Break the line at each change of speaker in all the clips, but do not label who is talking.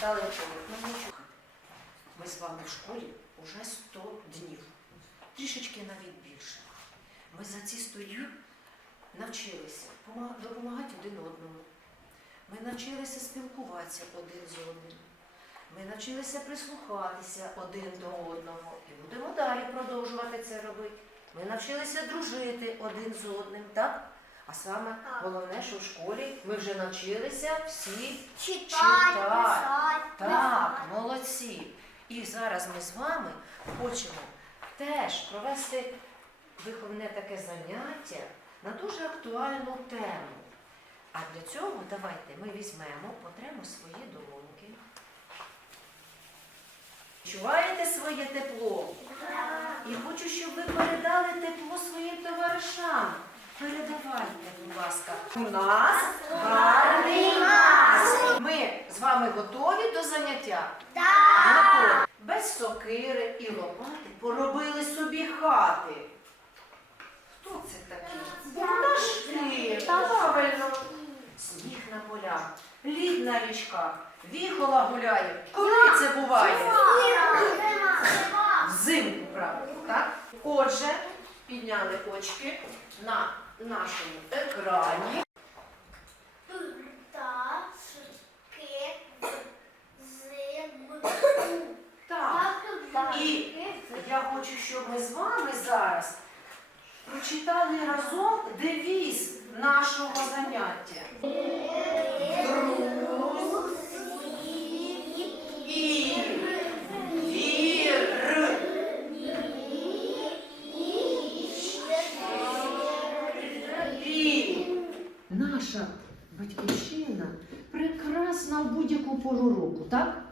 стали поряд. Ну. Ми з вами в школі уже 100 днів. Трішечки навіть більше. Ми за ці 100 днів навчилися допомагати один одному. Ми навчилися спілкуватися один з одним. Ми навчилися прислухатися один до одного і будемо далі продовжувати це робити. Ми навчилися дружити один з одним, так? А саме головне, що в школі ми вже навчилися всі
Читать. писать.
так, молодці. І зараз ми з вами хочемо теж провести виховне таке заняття на дуже актуальну тему. А для цього давайте ми візьмемо, потремо свої долоньки. Відчуваєте своє тепло? І хочу, щоб ви передали тепло своїм товаришам. Передавайте, будь ласка. У нас гарний настрій. Ми з вами готові до заняття? Готові. Без сокири і лопати поробили собі хати. Хто це такий? Пташки. Правильно. Сніг на полях, лід на річках, віхола гуляє. Коли це буває? Взимку, правильно, так? Отже, підняли очки на нашому екрані. Так. І я хочу, щоб ми з вами зараз прочитали разом девіз нашого заняття. Батьківщина прекрасна в будь-яку пору року, так?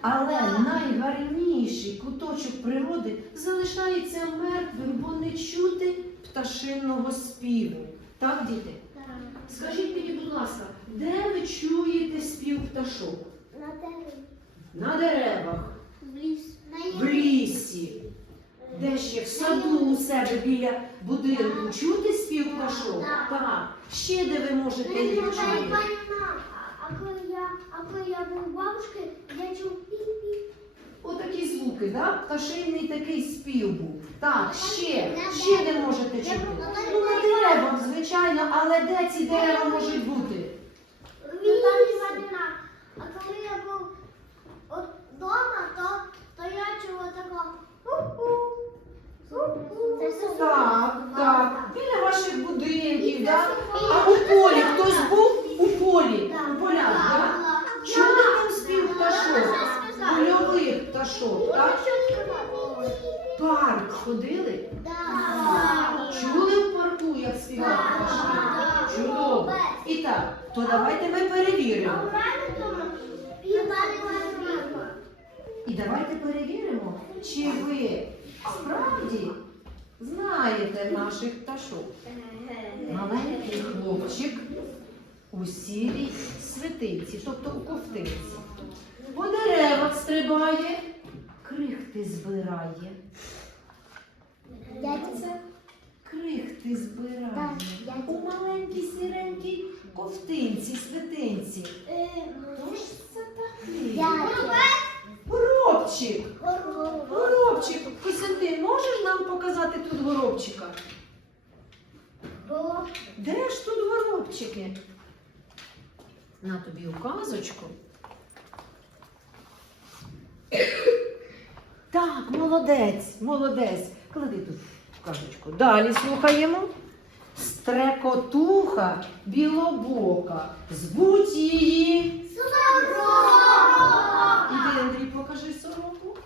Але найгарніший куточок природи залишається мертвим, бо не чути пташиного співу. Так, діти? Скажіть мені, будь ласка, де ви чуєте спів пташок? На деревах, в лісі, де ще в саду у себе біля будинку чути спів пташок?
Так.
Так. Ще де ви можете їх чути?
А коли я, а коли я був у бабушки, я чув пі-пі.
Отакі звуки, так? Пташиний такий спів був. Так, ще, ще де можете чути? Ну, на деревах, звичайно, але де ці дерева можуть бути?
Наталі Іванівна, а коли я був вдома, то
давайте перевіримо, чи ви справді знаєте наших пташок. Маленький хлопчик у сірій свитинці, тобто у ковтинці. По деревах стрибає, крихти збирає. Крихти збирає. У маленькій сіренькій ковтинці, свитинці. Хто ж це такий? Горобчик. Горобчик. Костянтин, можеш нам показати тут горобчика? Де ж тут горобчики? На тобі указочку. Так, молодець, молодець. Клади тут указочку. Далі слухаємо. Стрекотуха білобока. Звуть її. Іди, Андрій, покажи сороку.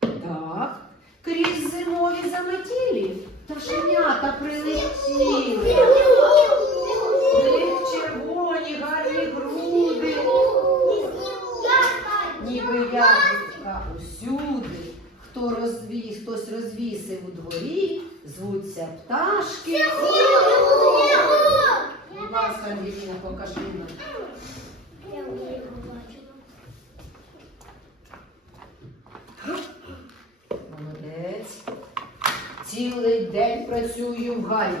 Так. Крізь зимові заметілі пташенята прилетіли. В них червоні гарні груди, ніби ягідка усюди. Хто розві... Хтось розвісив у дворі, звуться пташки. Будь ласка, Ангеліна, покажи нам. Молодець. Цілий день працюю в галі.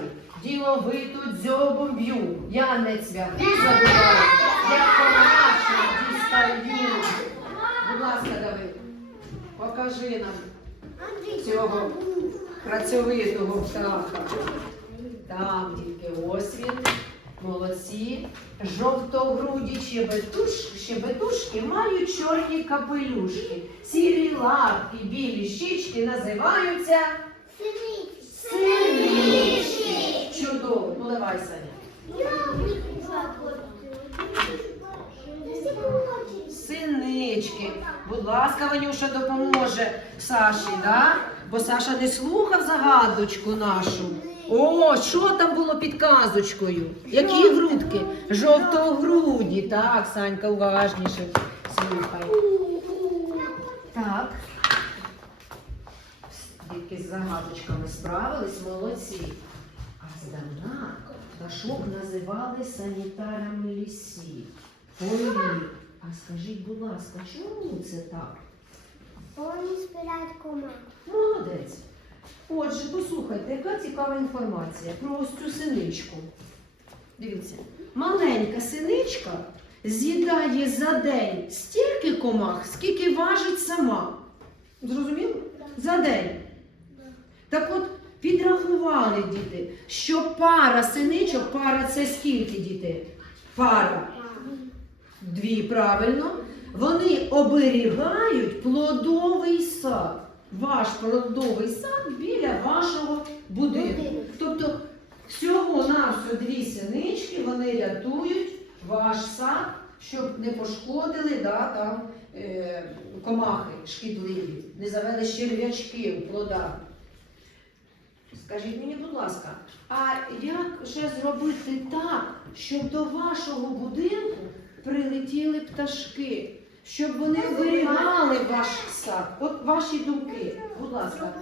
діловито дзьобом б'ю. Я не цвяхи забираю, як комарачу дістаю. Будь ласка, Давид, покажи нам цього працьовитого птаха. Там тільки ось він. Молодці. Жовтогруді щебетуш, щебетушки мають чорні капелюшки. Сірі лапки, білі щічки називаються синички. Чудово. Саня. Синички. Будь ласка, Ванюша допоможе Саші, да? Бо Саша не слухав загадочку нашу. О, що там було під казочкою? Які грудки? Жовтогруді. Так, Санька, уважніше. Слухай. Так. Дітки з загадочками справились, молодці. А здавна пташок називали санітарами лісів. Полі. А скажіть, будь ласка, чому це так?
Вони збирають комах.
Молодець. Отже, послухайте, яка цікава інформація про ось цю синичку. Дивіться, маленька синичка з'їдає за день стільки комах, скільки важить сама. Зрозуміло? За день. Так от підрахували діти, що пара синичок, пара це скільки дітей? Пара. Дві правильно. Вони оберігають плодовий сад. Ваш плодовий сад біля вашого будинку. Тобто всього на дві синички вони рятують ваш сад, щоб не пошкодили да, там, е, комахи шкідливі, не завели черв'ячки у плодах. Скажіть мені, будь ласка, а як ще зробити так, щоб до вашого будинку прилетіли пташки, щоб вони оберігали ваш сад? От ваші думки, будь ласка.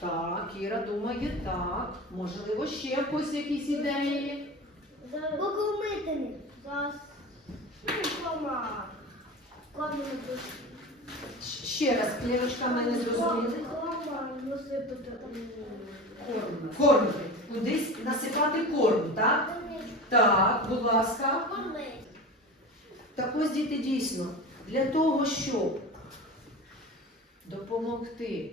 Так, Кіра думає так. Можливо, ще когось якісь ідеї.
Покормити за комах. Кормити.
Ще раз, Клірочка, мене зрозуміли.
Комах насипати.
Кормити. Кудись насипати корм, так? Так, будь ласка. Так ось діти дійсно, для того, щоб допомогти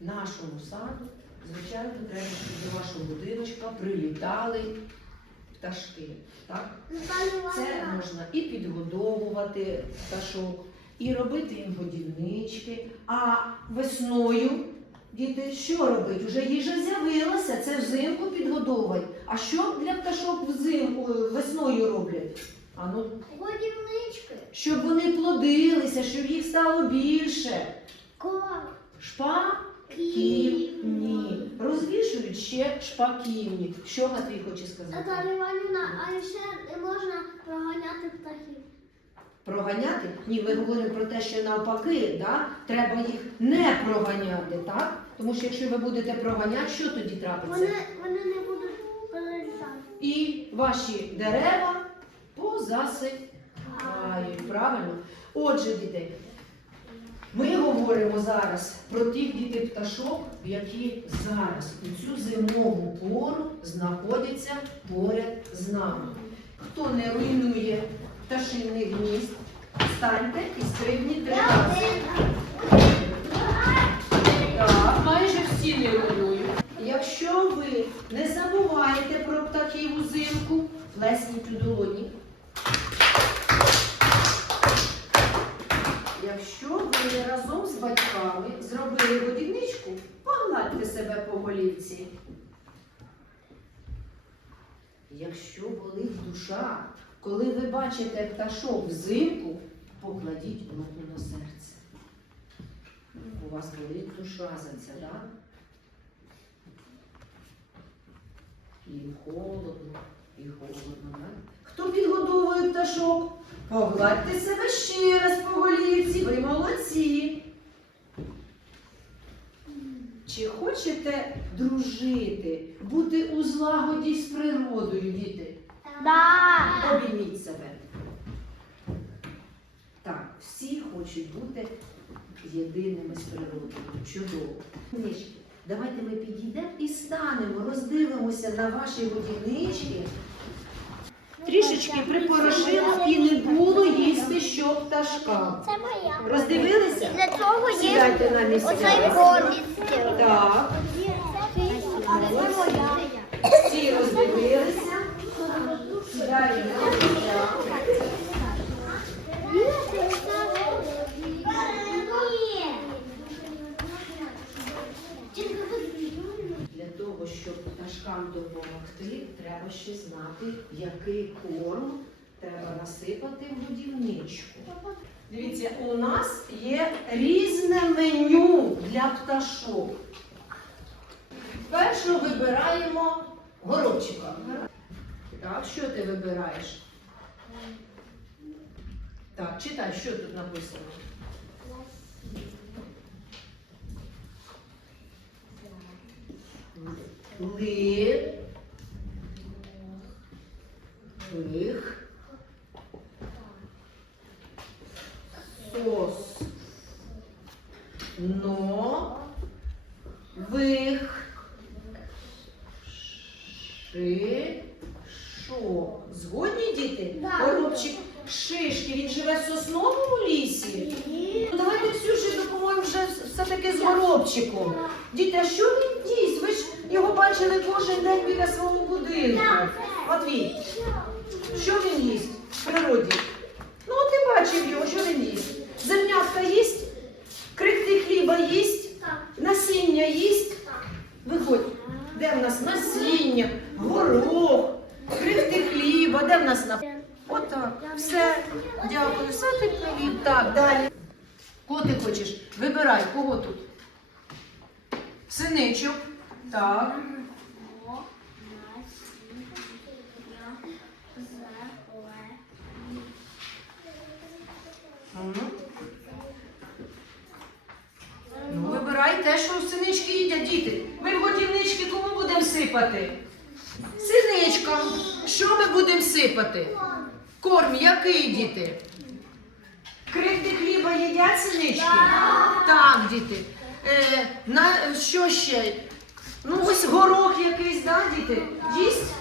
нашому саду, звичайно, треба, щоб до вашого будиночка прилітали пташки. Так? Це можна і підгодовувати пташок, і робити їм годівнички. А весною діти що робить? Уже їжа з'явилася, це взимку підгодовують. А що для пташок взимку весною роблять? А ну,
Годівнички.
щоб вони плодилися, щоб їх стало більше.
Комах.
Шпаківні. Розвішують ще шпаківні. Що Матвій хоче сказати?
Наталя Іванівна, а ще можна проганяти птахів.
Проганяти? Ні, ми говоримо про те, що навпаки, да? треба їх не проганяти, так? Тому що якщо ви будете проганяти, що тоді трапиться?
Вони, вони не будуть перелітати.
І ваші дерева позасипають, правильно? Отже, діти, ми говоримо зараз про тих дітей пташок, які зараз у цю зимову пору знаходяться поряд з нами. Хто не руйнує пташиний гнізд, встаньте і стрибніть три рази. Так, майже всі не руйнують. Якщо ви не забуваєте про птахів узимку, плесніть у долоні. Якщо ви разом з батьками зробили годівничку, погладьте себе по голівці. Якщо болить душа, коли ви бачите пташок взимку, покладіть руку на серце. У вас болить душа за це, так? І холодно, і холодно, так? Хто підгодовує пташок? Погладьте себе ще раз по голівці, ви молодці. Чи хочете дружити, бути у злагоді з природою, діти?
Да.
Обійміть себе. Так, всі хочуть бути єдиними з природою. Чудово. Книжки. Давайте ми підійдемо і станемо, роздивимося на ваші годівнички. Трішечки припорошимо і не було їсти що пташка.
Це моя.
Роздивилися?
Для цього є
Сідайте на
оцей
місця.
гордість.
Так,
Це моя.
всі роздивилися. На. Для того, щоб пташкам допомогти, треба ще знати, який корм треба насипати в годівничку. Дивіться, у нас є різне меню для пташок. Першого вибираємо горобчика. Так, що ти вибираєш? Так, читай, що тут написано. Ли. Лих. Сос. Но. Вих. Ши. Шо. Згодні діти?
Да.
Горобчик шишки, він живе в сосновому лісі. Ну, давайте Ксюші допоможемо вже все-таки з горобчиком. Діти, а що він їсть? Ви ж його бачили кожен день біля свого будинку. Матвій, що він їсть в природі? Ну, от ти бачив його, що він їсть? Земнятка їсть, крихти хліба їсть, насіння їсть. Виходь, де в нас насіння, горох, крихти хліба, де в нас на. Отак. Все. Дякую. Все ти привів. Так, далі. Кого ти хочеш? Вибирай, кого тут? Синичок. Так. Ну, вибирай те, що синички їдять, діти. Ми в годівнички кому будемо сипати? Синичкам. Що ми будемо сипати? Корм який, діти? Крихти хліба їдять синички? Так, діти. Е, на, що ще? Ну, ось горох якийсь, да, діти? Їсть?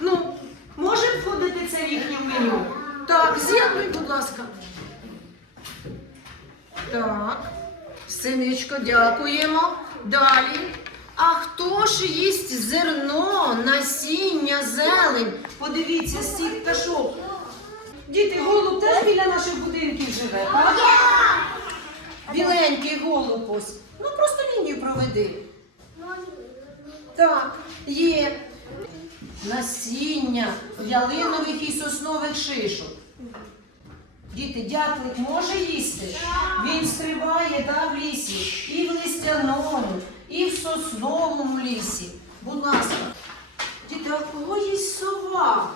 Ну, може входити це в їхнє меню? Так, з'єднуй, будь ласка. Так. Синичко, дякуємо. Далі. А хто ж їсть зерно, насіння, зелень? Подивіться, цих пташок. Діти, голуб теж біля наших будинків живе, так? Біленький голуб ось. Ну просто лінію проведи. Так, є. Насіння ялинових і соснових шишок. Діти, дятлик може їсти? Він стрибає да, в лісі, і в листяному, і в сосновому лісі. Будь ласка. Діти, а кого їсть сова?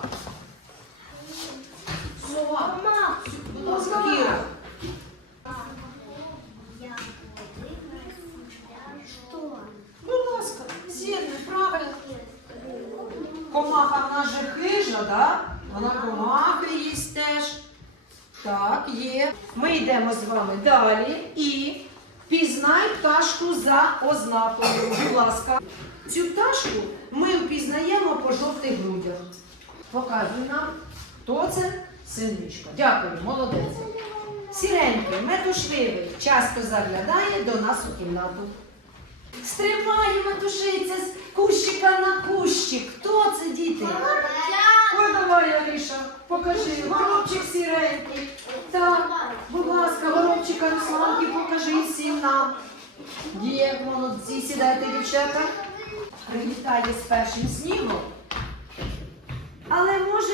Сова. Будь ласка, Кіра. Будь ласка, з'єднуй, правильно. Комаха в нас же хижа, да? Вона комахи їсть теж. Так, є. Ми йдемо з вами далі і пізнай пташку за ознакою. Будь ласка. Цю пташку ми впізнаємо по жовтих грудях. Показуй нам, хто це синичка. Дякую, молодець. Сіренький, метушливий, часто заглядає до нас у кімнату. Стрибає, метушиться з кущика на кущик. Хто це, діти? Ой, давай, Аліша, покажи. Горобчик сіренький. Так, будь ласка, горобчика Русланки, покажи всім нам. Є, молодці, сідайте, дівчата. Привітає з першим снігом. Але може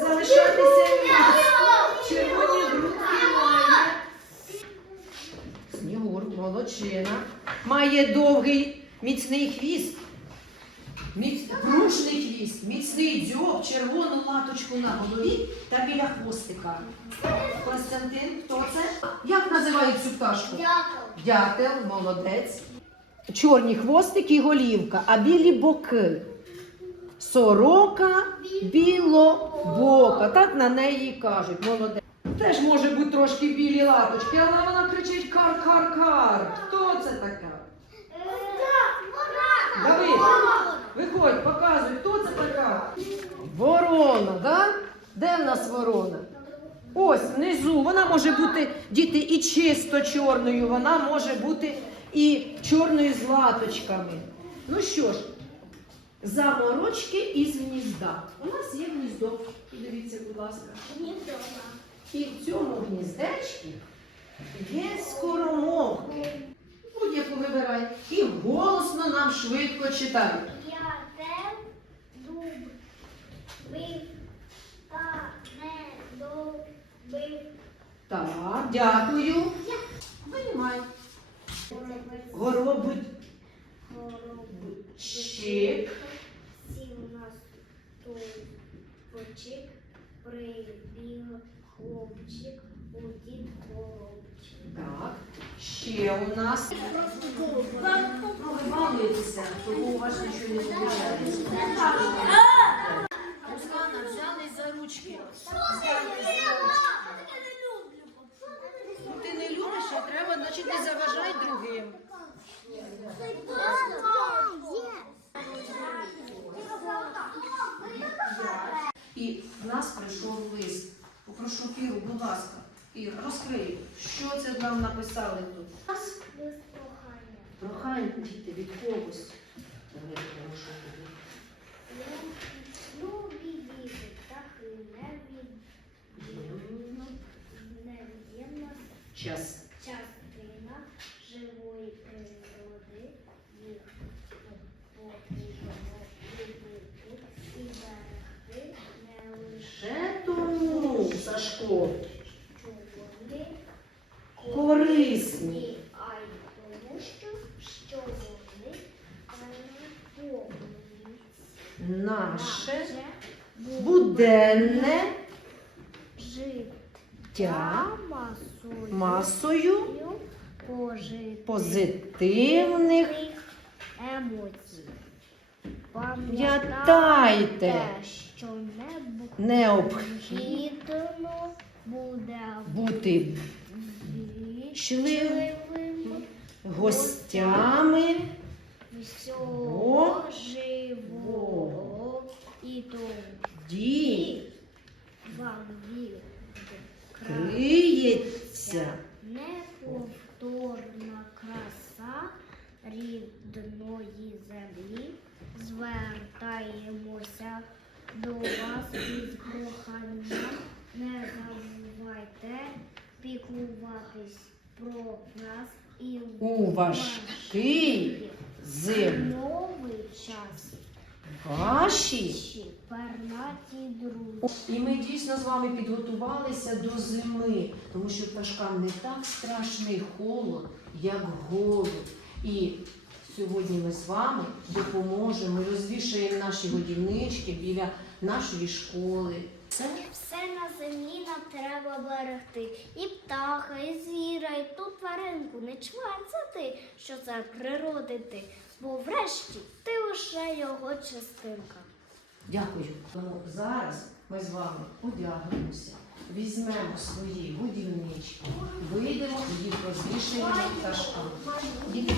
залишатися в нас. Червоні грудки має. Снігур, молодчина. Має довгий міцний хвіст. Пружний хвіст, міцний дзьоб, червону латочку на голові та біля хвостика. Константин, хто це? Як називають цю пташку? Дятел, молодець. Чорні хвостики і голівка, а білі боки. Сорока білобока. Так на неї кажуть. Молодець. Теж може бути трошки білі латочки, але вона кричить кар-кар-кар. Хто це така? Нас ворона? Ось внизу. Вона може бути діти і чисто чорною, вона може бути і чорною з латочками. Ну що ж, заморочки із гнізда. У нас є гніздо. Подивіться, будь ласка. І в цьому гніздечку є скоромовки. Будь-яку вибирай. І голосно нам швидко читай.
Я дуб бив та не добив.
Так, дякую. Виймай. Горобуть. Щик.
Сів на стовпчик, прибіг хлопчик дід коробчик.
Так. Ще у нас. Ви тому у вас нічого не виходить. Руслана, взялись за ручки. Ну, ти не любиш, а треба, значить, не заважай другим. І в нас прийшов лист. Попрошу Кіру, будь ласка, Кір, розкрий, що це нам написали тут?
Без прохання.
прохання діти від когось. Давай, прошу тобі.
Любі діти, птахи невід'ємна невід'ємна
Час.
частина живої природи. Їх потрібно любити і берегти не лише
Ще тому, Сашко, корисні.
а й тому, що, що вони переповнюють
Наше буденне
життя масою позитивних. емоцій.
Пам'ятайте,
що
Необхідно
буде
бути
вічливим
гостями
всього живого і тоді вам
криється
неповторна краса рідної землі. Звертаємося до вас із проханням. Не забувайте піклуватись про нас і
у важкий зим.
новий час.
Ваші.
Пернаті друзі.
І ми дійсно з вами підготувалися до зими, тому що пташкам не так страшний холод, як голод. І сьогодні ми з вами допоможемо, розвішаємо наші годівнички біля нашої школи. Це
Все на землі нам треба берегти. І птаха, і звіра, і ту тваринку не чванцяти, що це природити, бо врешті ти лише його частинка.
дякую. Тому зараз ми з вами одягнемося, візьмемо свої годівнички, вийдемо і їх розвішаємо пташкам. Діти,